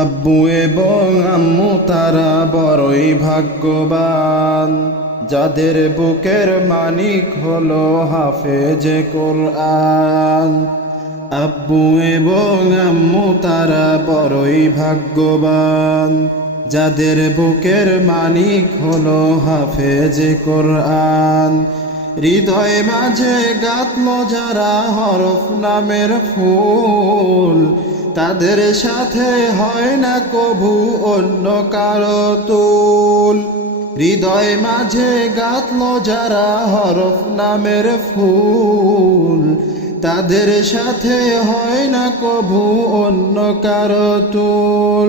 আব্বু এবং আম্মু তারা বড়ই ভাগ্যবান, যাদের বুকের মানিক হলো হাফেজে কোরআন। আব্বু এবং আম্মু তারা বড়ই ভাগ্যবান, যাদের বুকের মানিক হলো হাফেজে কোরআন। হৃদয় মাঝে গাঁথলো যারা হরফ নামের ফুল, তাদের সাথে হয় না কভু অন্য কারো তুল। হৃদয় মাঝে গাঁথলো যারা হরফ নামের ফুল, তাদের সাথে হয় না কভু অন্য কারো তুল।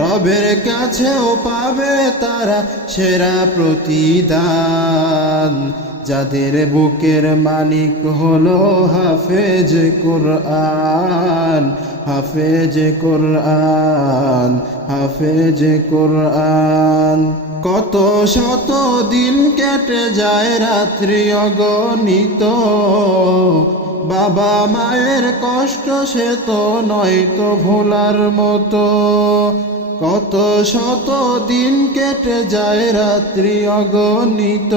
রবের কাছেও পাবে তারা সেরা প্রতিদান, যাদের বুকের মানিক হলো হাফেজ কোরআন, হাফেজ কোরআন, হাফেজ কোরআন। কত শত দিন কেটে যায় রাত্রি অগণিত, বাবা মায়ের কষ্ট সে তো নয় তো ভোলার মতো। কত শত দিন কেটে যায় রাত্রি অগণিত,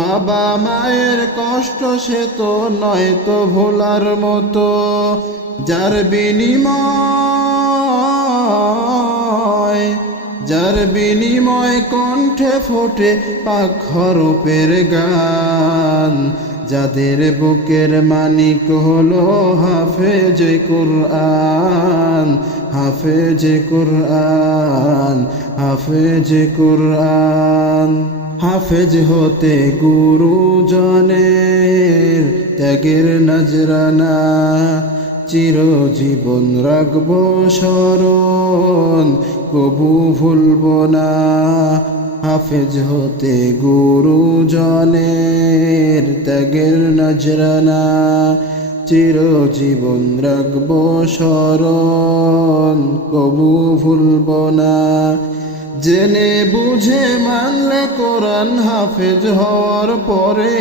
বাবা মায়ের কষ্ট সে তো নয় তো ভোলার মতো। যার বিনিময় কণ্ঠে ফোটে পাক হরফের গান, যাদের বুকের মানিক হলো হাফেজ কোরআন, হাফেজ কোরআন, হাফেজ কোরআন। হাফেজ হতে গুরুজনের ত্যাগের নজরানা, চিরজীবন রাখবো স্মরণ, কবু ভুলবো না। হাফেজ হতে গুরুজনের ত্যাগের নজরানা, চিরজীবন রাখবো স্মরণ, কবু ভুলবো না। জেনে বুঝে মানলে কোরআন হাফেজ হওয়ার পরে,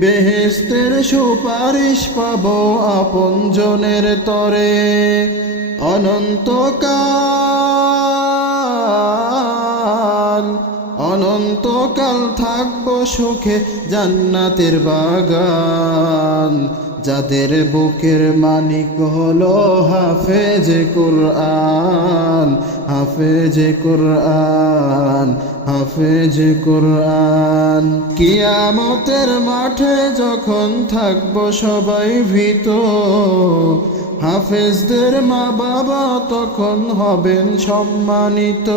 বেহেশতের সুপারিশ পাবো আপনজনের তরে। অনন্তকাল থাকবো সুখে জান্নাতের বাগান, যাদের বুকের মানিক হলো হাফেজ কোরআন, হাফেজ কোরআন, হাফেজ কোরআন। কিয়ামতের মাঠে যখন থাকবো সবাই ভীত, হাফেজদের মা বাবা তখন হবেন সম্মানিত।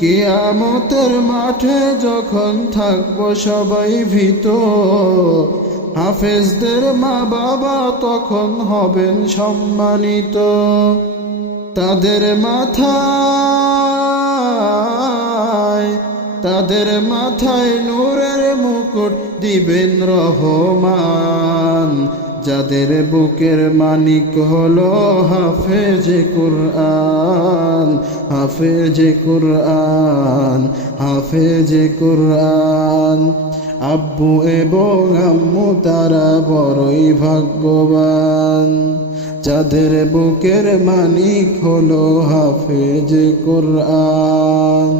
কিয়ামতের মাঠে যখন থাকবো সবাই ভীত, হাফেজদের মা বাবা তখন হবেন সম্মানিত। তাদের মাথায় নূরের মুকুট দিবেন রহমান, যাদের বুকের মানিক হলো হাফেজ কোরআন, হাফেজ কোরআন, হাফেজ কোরআন। আব্বু এবং আম্মু তারা বড়ই ভাগ্যবান, যাদের বুকের মানিক হলো হাফেজ কোরআন।